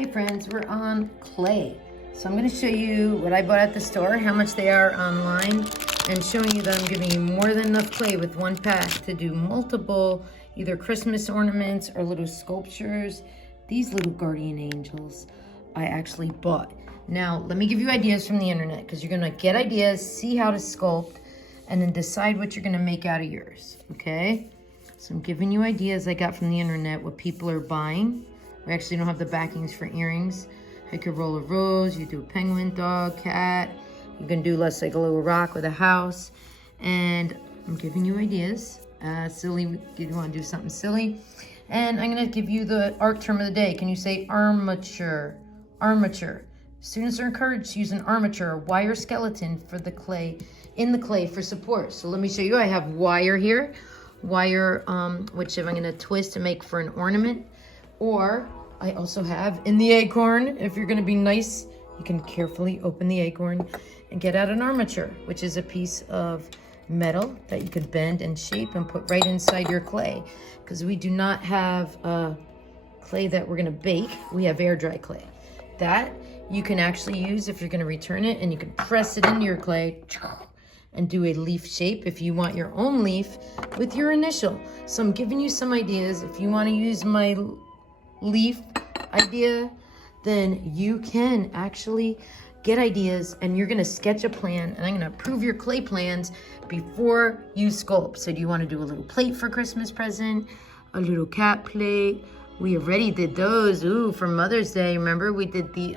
Hey friends, we're on clay. So I'm going to show you what I bought at the store, how much they are online, and showing you that I'm giving you more than enough clay with one pack to do multiple either Christmas ornaments or little sculptures. These little guardian angels I actually bought. Now, let me give you ideas from the internet, because you're going to get ideas, see how to sculpt, and then decide what you're going to make out of yours, okay? So I'm giving you ideas I got from the internet, what people are buying. We actually don't have the backings for earrings. I could roll a rose, you do a penguin, dog, cat. You can do less like a little rock with a house. And I'm giving you ideas. Silly, you want to do something silly. And I'm gonna give you the art term of the day. Can you say armature? Armature. Students are encouraged to use an armature, a wire skeleton for the clay, in the clay for support. So let me show you, I have wire here. Wire, which I'm gonna twist to make for an ornament. Or I also have in the acorn, if you're gonna be nice, you can carefully open the acorn and get out an armature, which is a piece of metal that you could bend and shape and put right inside your clay. Because we do not have clay that we're gonna bake, we have air dry clay. That you can actually use if you're gonna return it, and you can press it into your clay and do a leaf shape if you want your own leaf with your initial. So I'm giving you some ideas. If you wanna use my leaf idea, then you can actually get ideas, and you're gonna sketch a plan, and I'm gonna approve your clay plans before you sculpt. So do you wanna do a little plate for Christmas present, a little cat plate? We already did those, ooh, for Mother's Day. Remember, we did the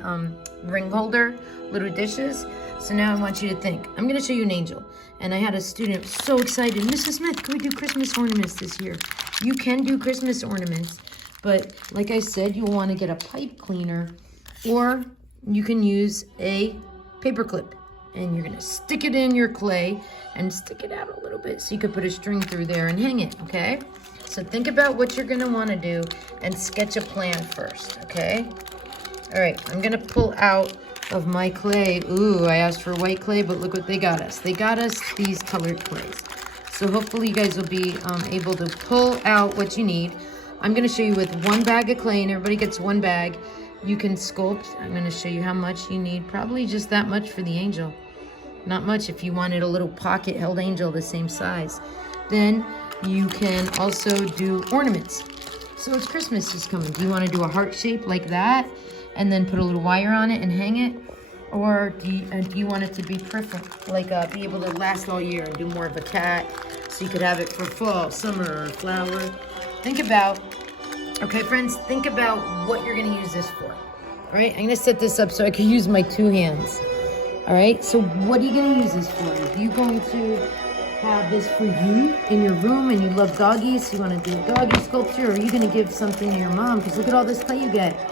ring holder, little dishes. So now I want you to think. I'm gonna show you an angel. And I had a student so excited, Mrs. Smith, can we do Christmas ornaments this year? You can do Christmas ornaments, but like I said, you'll want to get a pipe cleaner, or you can use a paper clip, and you're going to stick it in your clay and stick it out a little bit so you could put a string through there and hang it, okay? So think about what you're going to want to do and sketch a plan first, okay? All right, I'm going to pull out of my clay. Ooh, I asked for white clay, but look what they got us. They got us these colored clays. So hopefully you guys will be able to pull out what you need. I'm gonna show you with one bag of clay, and everybody gets one bag. You can sculpt. I'm gonna show you how much you need. Probably just that much for the angel. Not much if you wanted a little pocket held angel the same size. Then you can also do ornaments. So it's Christmas is coming. Do you wanna do a heart shape like that and then put a little wire on it and hang it? Or do you want it to be perfect, like be able to last all year and do more of a cat, so you could have it for fall, summer, or flower? Think about, okay friends, think about what you're gonna use this for. All right, I'm gonna set this up so I can use my two hands. All right, so what are you gonna use this for? Are you going to have this for you in your room, and you love doggies, so you wanna do a doggy sculpture, or are you gonna give something to your mom? Because look at all this clay you get.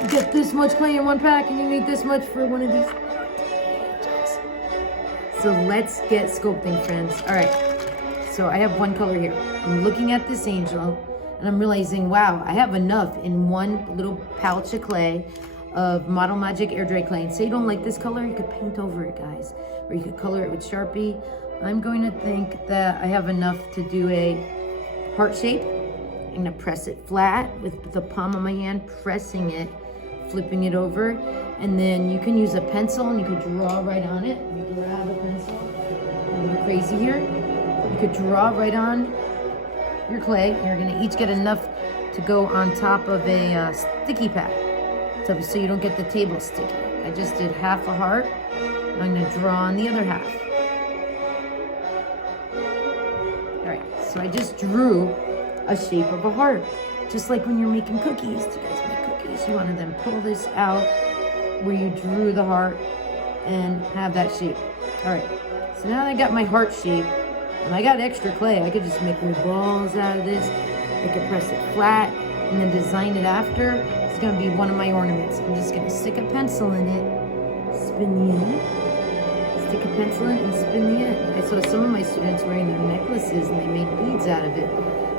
You get this much clay in one pack, and you need this much for one of these. So let's get sculpting, friends. All right. So I have one color here. I'm looking at this angel, and I'm realizing, wow, I have enough in one little pouch of clay of Model Magic air dry clay. And say you don't like this color, you could paint over it, guys. Or you could color it with Sharpie. I'm going to think that I have enough to do a heart shape. I'm gonna press it flat with the palm of my hand, pressing it, flipping it over. And then you can use a pencil, and you could draw right on it. You grab a pencil. I'm a little crazy here. You could draw right on your clay. You're gonna each get enough to go on top of a sticky pad, so you don't get the table sticky. I just did half a heart. I'm gonna draw on the other half. All right, so I just drew a shape of a heart. Just like when you're making cookies. Do you guys make cookies? You wanna then pull this out where you drew the heart and have that shape. All right, so now I got my heart shape. And I got extra clay. I could just make little balls out of this. I could press it flat and then design it after. It's gonna be one of my ornaments. I'm just gonna stick a pencil in it, spin the end, stick a pencil in and spin the end. I saw some of my students wearing their necklaces, and they made beads out of it.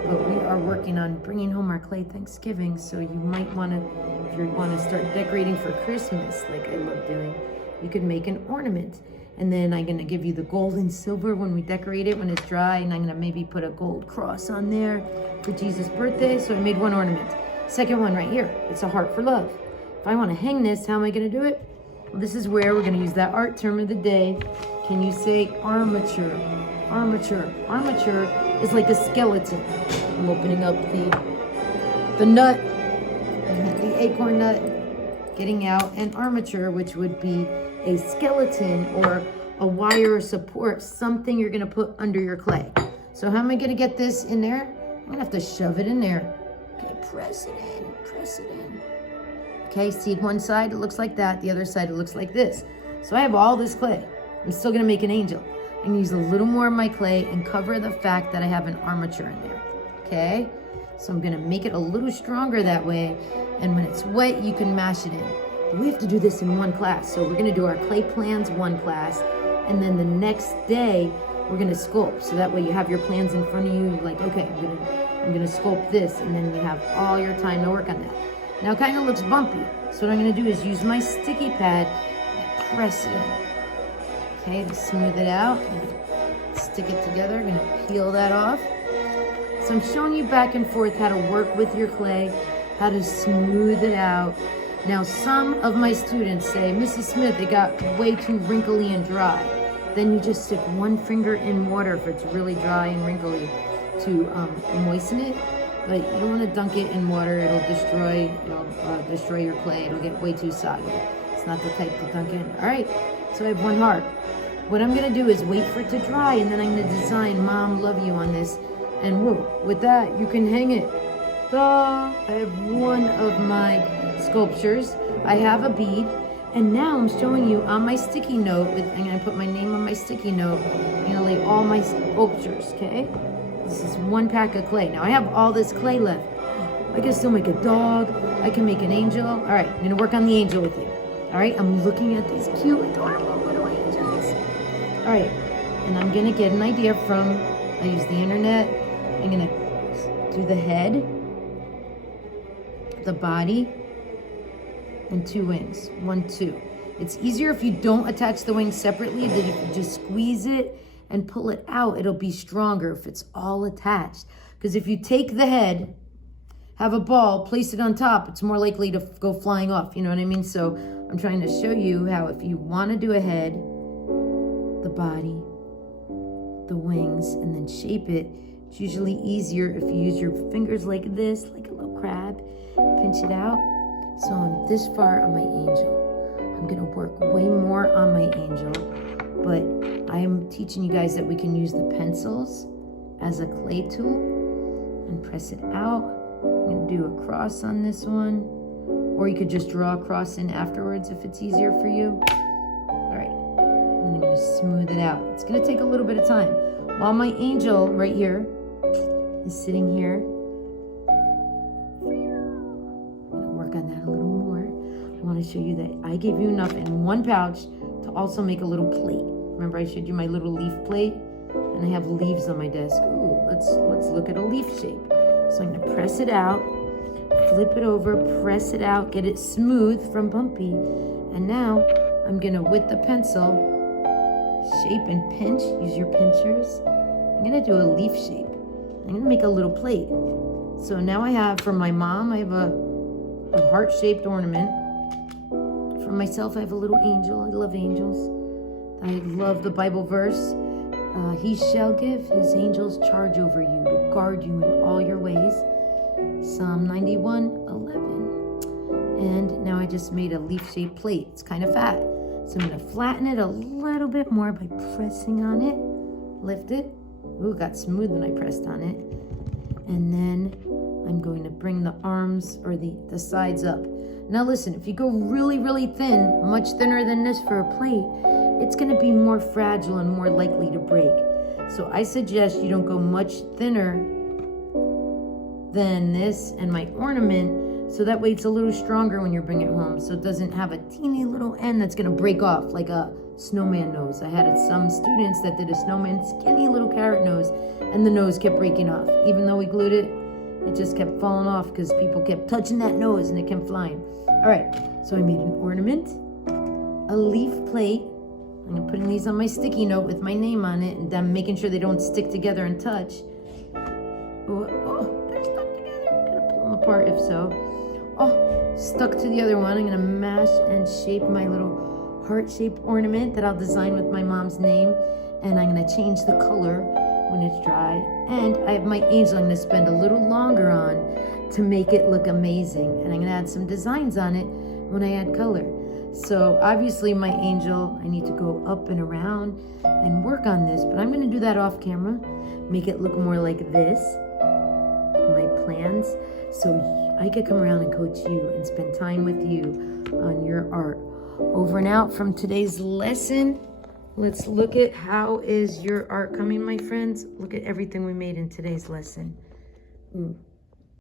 But we are working on bringing home our clay Thanksgiving, so you might wanna, if you wanna start decorating for Christmas, like I love doing, you could make an ornament. And then I'm gonna give you the gold and silver when we decorate it, when it's dry, and I'm gonna maybe put a gold cross on there for Jesus' birthday. So I made one ornament. Second one right here, it's a heart for love. If I want to hang this, how am I going to do it? Well, this is where we're going to use that art term of the day. Can you say armature? Armature. Armature is like a skeleton. I'm opening up the nut, the acorn nut, getting out an armature, which would be a skeleton or a wire support, something you're going to put under your clay. So how am I going to get this in there? I'm going to have to shove it in there. Okay, press it in, press it in. Okay, see one side, it looks like that. The other side, it looks like this. So I have all this clay. I'm still going to make an angel. I'm going to use a little more of my clay and cover the fact that I have an armature in there. Okay, so I'm going to make it a little stronger that way. And when it's wet, you can mash it in. But we have to do this in one class. So we're going to do our clay plans one class. And then the next day, we're going to sculpt. So that way you have your plans in front of you. Like, okay, I'm going to sculpt this. And then you have all your time to work on that. Now it kind of looks bumpy. So what I'm going to do is use my sticky pad and press it in. Okay, to smooth it out. Stick it together. I'm going to peel that off. So I'm showing you back and forth how to work with your clay, how to smooth it out. Now some of my students say, Mrs. Smith, it got way too wrinkly and dry. Then you just stick one finger in water if it's really dry and wrinkly to moisten it. But you don't want to dunk it in water. It'll destroy your clay. It'll get way too soggy. It's not the type to dunk in. All right, so I have one heart. What I'm going to do is wait for it to dry, and then I'm going to design Mom Love You on this. And whoa, with that, you can hang it. I have one of my sculptures. I have a bead. And now I'm showing you on my sticky note, I'm going to put my name on my sticky note. I'm going to lay all my sculptures, okay? This is one pack of clay. Now I have all this clay left. I can still make a dog. I can make an angel. All right, I'm going to work on the angel with you. All right, I'm looking at these cute, adorable little angels. All right, and I'm going to get an idea from, I use the internet. I'm going to do the head, the body, and 2 wings. 1, 2. It's easier if you don't attach the wings separately, than if you just squeeze it and pull it out, it'll be stronger if it's all attached. Because if you take the head, have a ball, place it on top, it's more likely to go flying off, you know what I mean? So I'm trying to show you how if you want to do a head, the body, the wings, and then shape it, it's usually easier if you use your fingers like this, like a little crab, pinch it out. So I'm this far on my angel. I'm going to work way more on my angel, but I am teaching you guys that we can use the pencils as a clay tool and press it out. I'm going to do a cross on this one, or you could just draw a cross in afterwards if it's easier for you. All right, and I'm going to smooth it out. It's going to take a little bit of time. While my angel right here is sitting here, on that a little more. I want to show you that I gave you enough in one pouch to also make a little plate. Remember I showed you my little leaf plate? And I have leaves on my desk. Ooh, let's look at a leaf shape. So I'm going to press it out, flip it over, press it out, get it smooth from bumpy. And now I'm going to, with the pencil, shape and pinch. Use your pinchers. I'm going to do a leaf shape. I'm going to make a little plate. So now I have, for my mom, I have a heart-shaped ornament. For myself, I have a little angel. I love angels. I love the Bible verse. He shall give his angels charge over you to guard you in all your ways. Psalm 91:11. And now I just made a leaf-shaped plate. It's kind of fat. So I'm going to flatten it a little bit more by pressing on it. Lift it. Ooh, it got smooth when I pressed on it. And then I'm going to bring the arms or the sides up. Now listen, if you go really, really thin, much thinner than this for a plate, it's going to be more fragile and more likely to break. So I suggest you don't go much thinner than this and my ornament, so that way it's a little stronger when you bring it home, so it doesn't have a teeny little end that's going to break off like a snowman nose. I had some students that did a snowman skinny little carrot nose, and the nose kept breaking off. Even though we glued it, it just kept falling off because people kept touching that nose and it kept flying. All right, so I made an ornament, a leaf plate. I'm gonna put these on my sticky note with my name on it, and I'm making sure they don't stick together and touch. Oh, they're stuck together. Gotta pull them apart if so. Oh, stuck to the other one. I'm gonna mash and shape my little heart-shaped ornament that I'll design with my mom's name. And I'm gonna change the color when it's dry. And I have my angel I'm gonna spend a little longer on to make it look amazing. And I'm gonna add some designs on it when I add color. So obviously my angel, I need to go up and around and work on this, but I'm gonna do that off camera, make it look more like this, my plans, so I could come around and coach you and spend time with you on your art. Over and out from today's lesson. Let's look at how is your art coming, my friends. Look at everything we made in today's lesson. Ooh.